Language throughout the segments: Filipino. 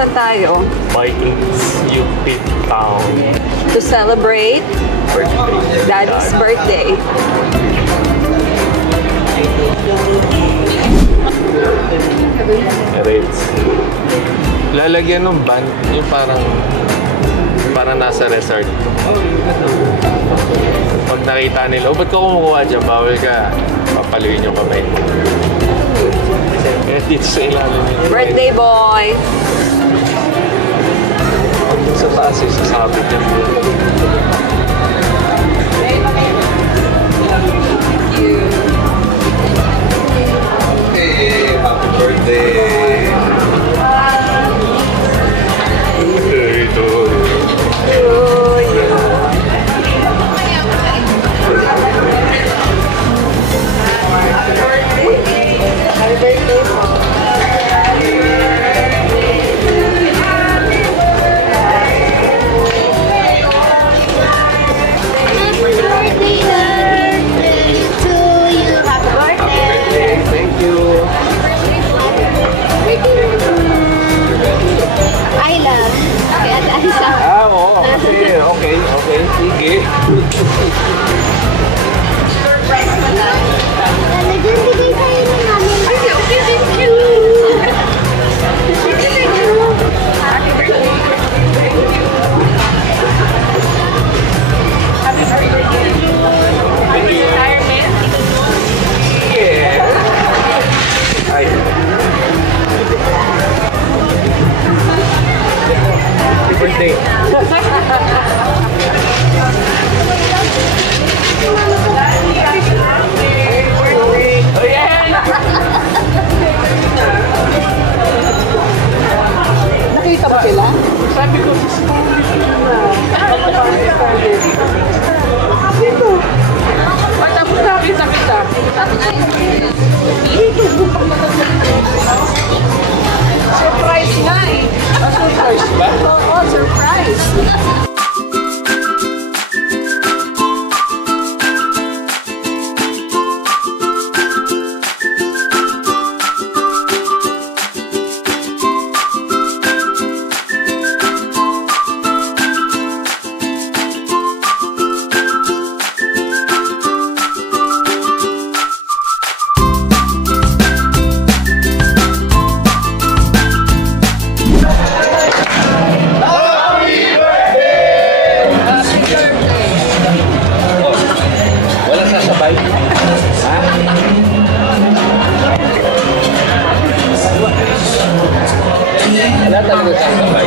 Saan tayo? Vikings UP Town. To celebrate Daddy's birthday. Rates. Lalagyan ng band, yung parang nasa resort. Pag nakita nila, ba't ka kumukuha dyan? Bawal ka. Papaluin yung kamay. Kaya dito sa ilalim. Birthday boy! Sa taas yung sasabit yan. Hey, happy birthday! Okay, sige. Surprise mo na. Nagbibigay tayo ng namin. Ay, okay, thank you. Thank you. Happy birthday. Thank you. Happy birthday. Happy retirement. Yeah. Ay. Happy birthday. Nakita ba sila? Sabi ko, Dito. Tapos nakita kita. Surprise nga eh. surprise ba? Oo, surprise. Wala talaga sasabay.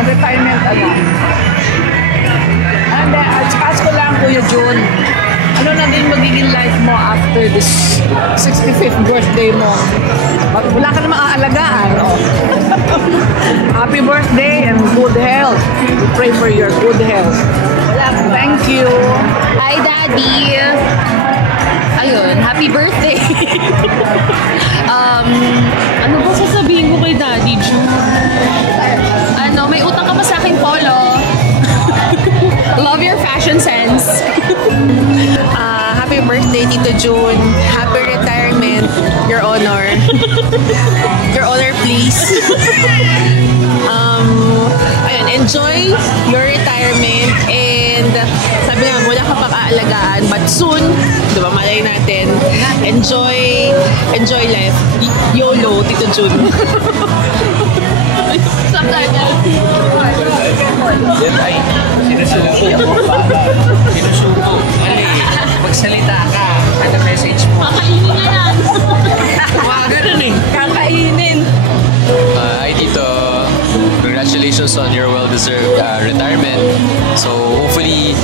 Retirement ano? And ask ko lang Kuya Jun, ano na din magiging life mo after this 65th birthday mo? Wala ka namang aalagaan, no? Happy birthday and good health. We pray for your good health. Thank you. Hi, Daddy! Ayun, happy birthday! Ano ba sasabihin ko kay Daddy Jun? Ano, may utang ka pa sa akin, Polo. Love your fashion sense. Happy birthday, Tito Jun. Happy retirement, Your Honor. Your Honor, please. Ayun, enjoy your retirement and sabi nga, wala ka pang aalagaan but soon, di ba, malay natin, enjoy life. YOLO, Tito Jun. Yan ay sinusubo. Sinusubo. Ali, magsalita ka. Ano message mo? Kakainin na yan. Mga ganun eh. Kakainin. Hi, Tito. Congratulations congratulations on your well-deserved retirement. So hopefully,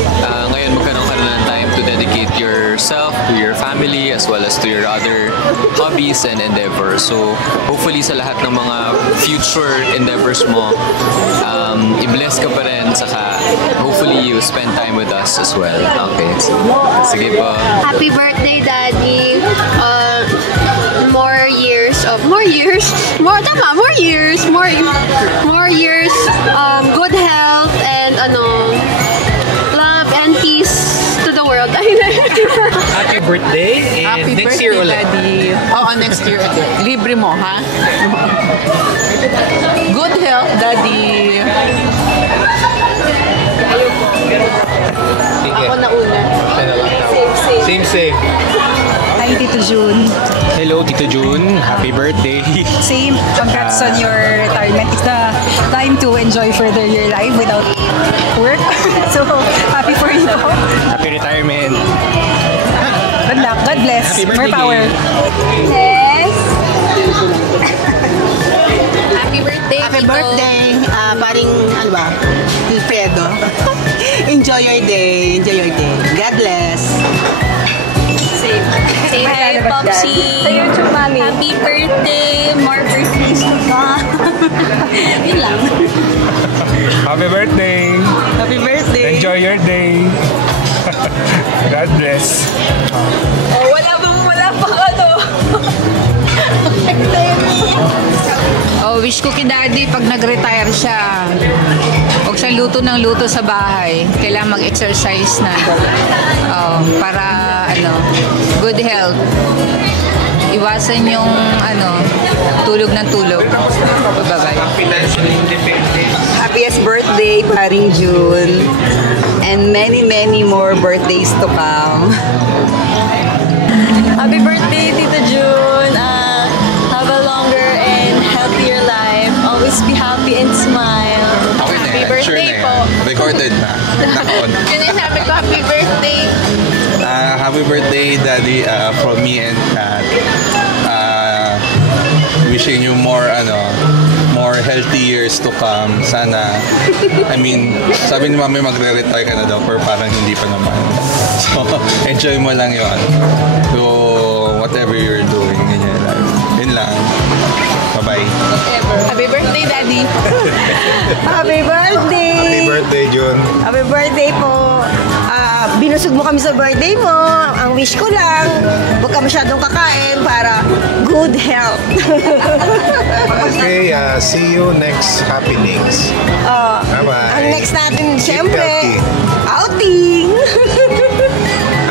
ngayon magkaroon ka na ng time to dedicate yourself to your family as well as to your other hobbies and endeavors. So hopefully sa lahat ng mga future endeavors mo, i-bless ka pa rin, saka hopefully you spend time with us as well. Okay. Sige po. Happy birthday, Daddy. More years, good health and love and peace to the world. Happy birthday and Happy next birthday, year ulit. Daddy. Oo, next year ulit. Libre mo, ha? Good health, Daddy. Ako na una. Same. Hi, Tito June. Hello, Tito June. Happy birthday. Same. Congrats on your retirement. It's the time to enjoy further your life without work. So, happy for you. Happy retirement. Good luck. God bless. Happy More birthday, power. Yes. Happy birthday, Happy Tito. birthday, paring, Wilfredo. Enjoy your day. God bless. Say hi, Popsi. Sa YouTube, Mami. Happy birthday. More birthdays to come. Yun lang. Happy birthday! Happy birthday. Enjoy your day! God bless! Wala pa ano. Oh, wish ko kay Daddy pag nag-retire siya. Huwag siyang luto ng luto sa bahay. Kailangan mag-exercise na. Oh, para good health. Iwasan yung tulog ng tulog. Bye-bye. Financial independence. Happiest birthday, paring June. And many more birthdays to come. Happy birthday, Tita June. Have a longer and healthier life. Always be happy and smile. Okay na Happy yan. Sure birthday na po. yan. Recorded na. Naka-on. Yun yung sabi ko, happy birthday. Happy birthday, Daddy, from me and Kat. Wishing you more healthy years to come. Sana, sabi ni Mami magre-retire ka na daw, pero parang hindi pa naman. So, enjoy mo lang yun. So, whatever you're doing in your life. Yun lang. Bye-bye. Happy birthday, Daddy. Happy birthday! Happy birthday, June. Happy birthday po. Binusog mo kami sa birthday mo. Ang wish ko lang, huwag ka masyadong kakain para good health. Okay, see you next happenings. Bye-bye. Ang next natin, Keep syempre, healthy. outing.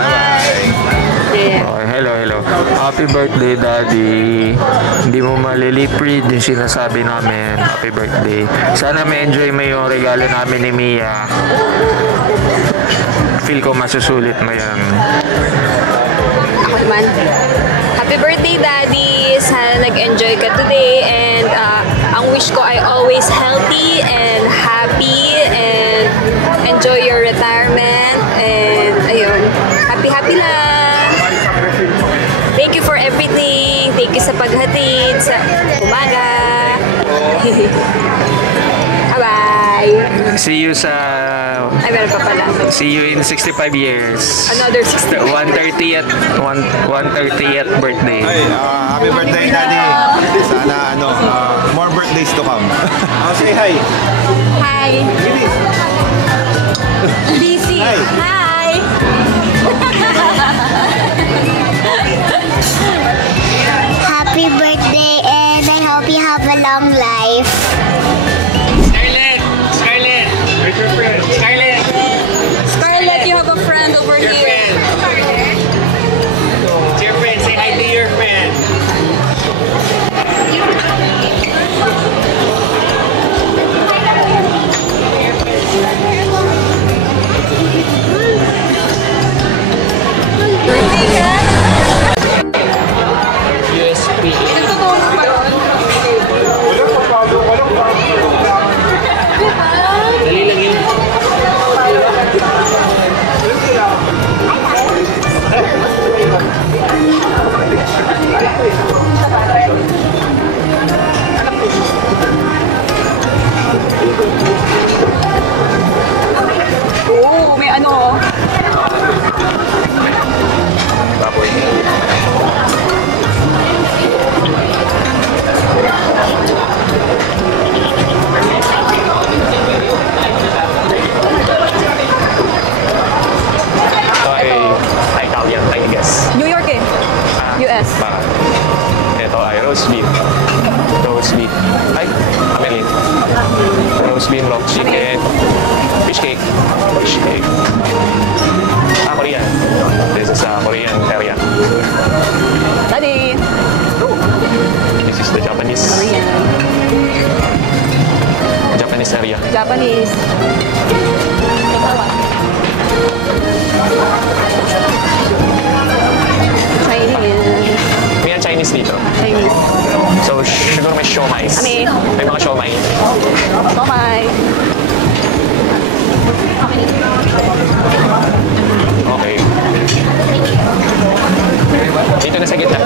Bye-bye. Hello. Happy birthday, Daddy. Hindi mo malilipid yung sinasabi namin. Happy birthday. Sana may enjoy mo yung regalo namin ni Mia. Feel ko masusulit mo yan. Ako naman. Happy birthday, Daddy. Sana nag-enjoy ka today. And ang wish ko ay always healthy and happy and enjoy your retirement. And ayun, happy lang. Thank you for everything. Thank you sa paghatid sa umaga. Bye-bye. See you sa... Ay, meron pa pala. See you in 65 years. Another 60. 130th birthday. Hey, happy birthday, Daddy. Sana, more birthdays to come. Say hi. Hi. Busy. Hi. Happy birthday and I hope you have a long life. Scarlett. Where's your friend? Scarlett, you have a friend over Your here. friend. It's your friend. Say hi to your friend. chicken. Fish cake. Fish cake. Korean. This is Korean area. Daddy! This is the Japanese. Korean. Japanese area. Japanese. Chinese. May Chinese dito. Chinese. So, siguro may siomai. Ami. May mga siomai. Siomai. Okay. Dito na sa gitna.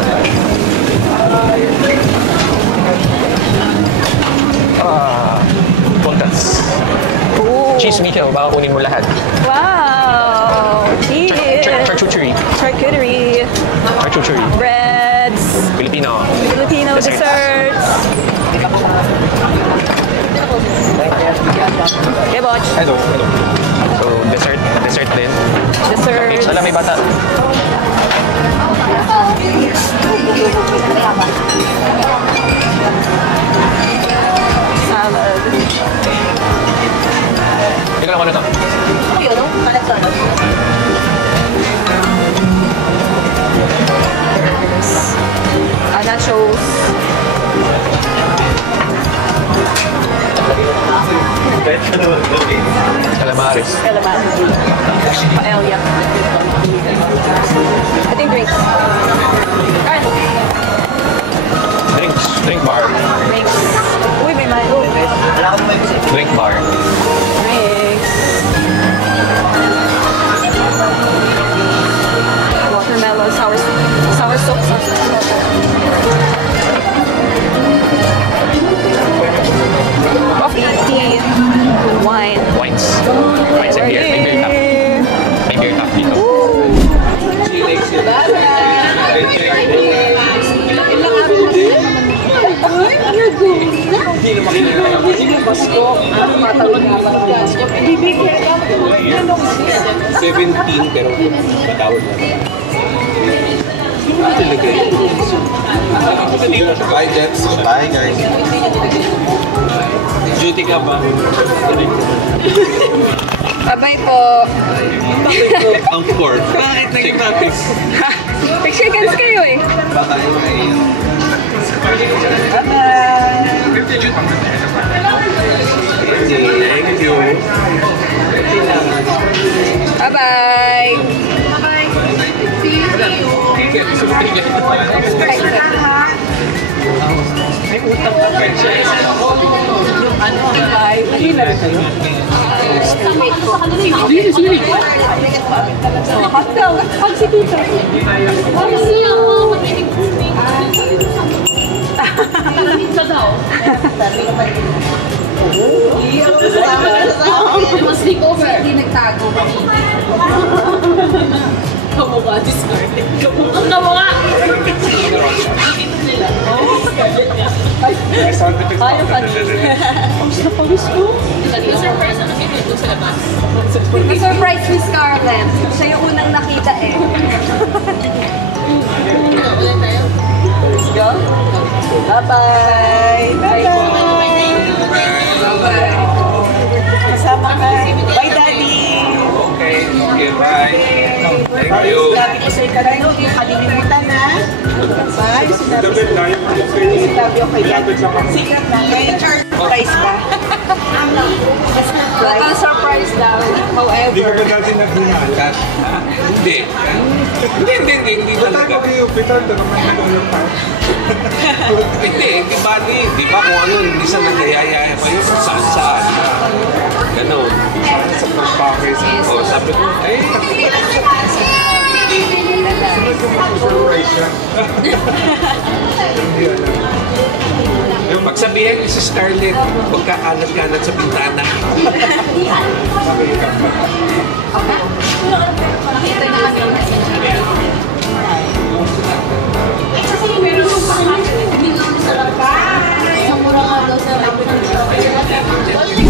Puntas. Cheese meal. Baka kunin mo lahat. Wow! Cheese! Charcuterie. Charcuterie. Charcuterie. Breads. Filipino. Filipino desserts. Yeah, Botch. Hello. So, dessert din. Dessert. Wala, may bata. Salad. Hindi ko lang ano to. Nachos. Calamares. Paella. I think drinks. Drink bar. Drinks. Uy, may man. Drink bar. Drinks. Watermelon, sour soup. Coffee, tea, wine. Wines and beer. May beer tap dito. Hindi naman kinakaya ko. Sige, Pasko. Ano matawag nga ba? 17 pero matawag na. Bye, Jets. Bye, guys. Duty ka ba? Bye-bye po. Ang pork. Bakit naging topic? Picture hands kayo eh. Thank you. Bye-bye. May utang ka pa siya. Ano? Bye. Kanina rin kayo? Sige. Hotdog. Hot si Tito. Pizza daw. Mas sleep over. Hindi nagtago. Kamukha si Scarlett. Ang kamukha! Ayaw pa din. Pawis ko. Surprise na kasi dito sa labas. Na-surprise ni Scarlett. Siya yung unang nakita eh. Let's go. Bye-bye. Bye-bye. Kasama ka. Bye, Daddy. Okay, bye. Thank you. Sabi ko sa ikarano, hindi kalilimutan na. Bye. Sinabi ko kay Daddy. Secret na. May surprise ba? Total surprise daw. However. Hindi ka ba dati naghinala? Hindi. Hindi talaga. Hindi ba kung ano, hindi sa nagyayaya pa yun, saan. Ganon. Sa pagpakis. O, sabi ko, pagsabihan niyo si Scarlett, pagkakalat-kalat sa bintana.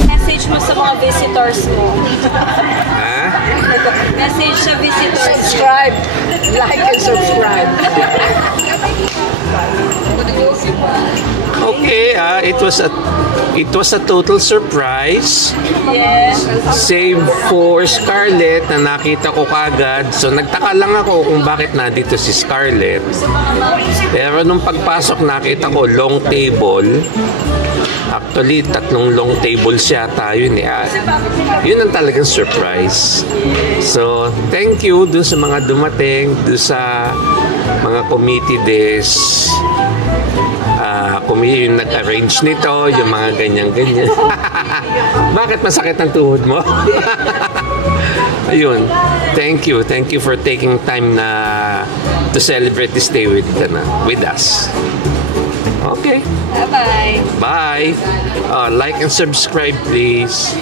Message mo sa mga visitors mo. Ha? Message sa visitors. Subscribe. Like and subscribe. Okay, it was a total surprise. Yes. Save for Scarlett na nakita ko kagad. So nagtaka lang ako kung bakit nandito si Scarlett. Pero nung pagpasok nakita ko long table. Actually, 3 long tables yata yun eh. Yun ang talagang surprise. So, thank you dun sa mga dumating, dun sa mga committee des. Yung nag-arrange nito, yung mga ganyan-ganyan. Bakit masakit ang tuhod mo? Ayun. Thank you. Thank you for taking time na to celebrate this day with us. Okay. Bye-bye. Bye. Like and subscribe, please.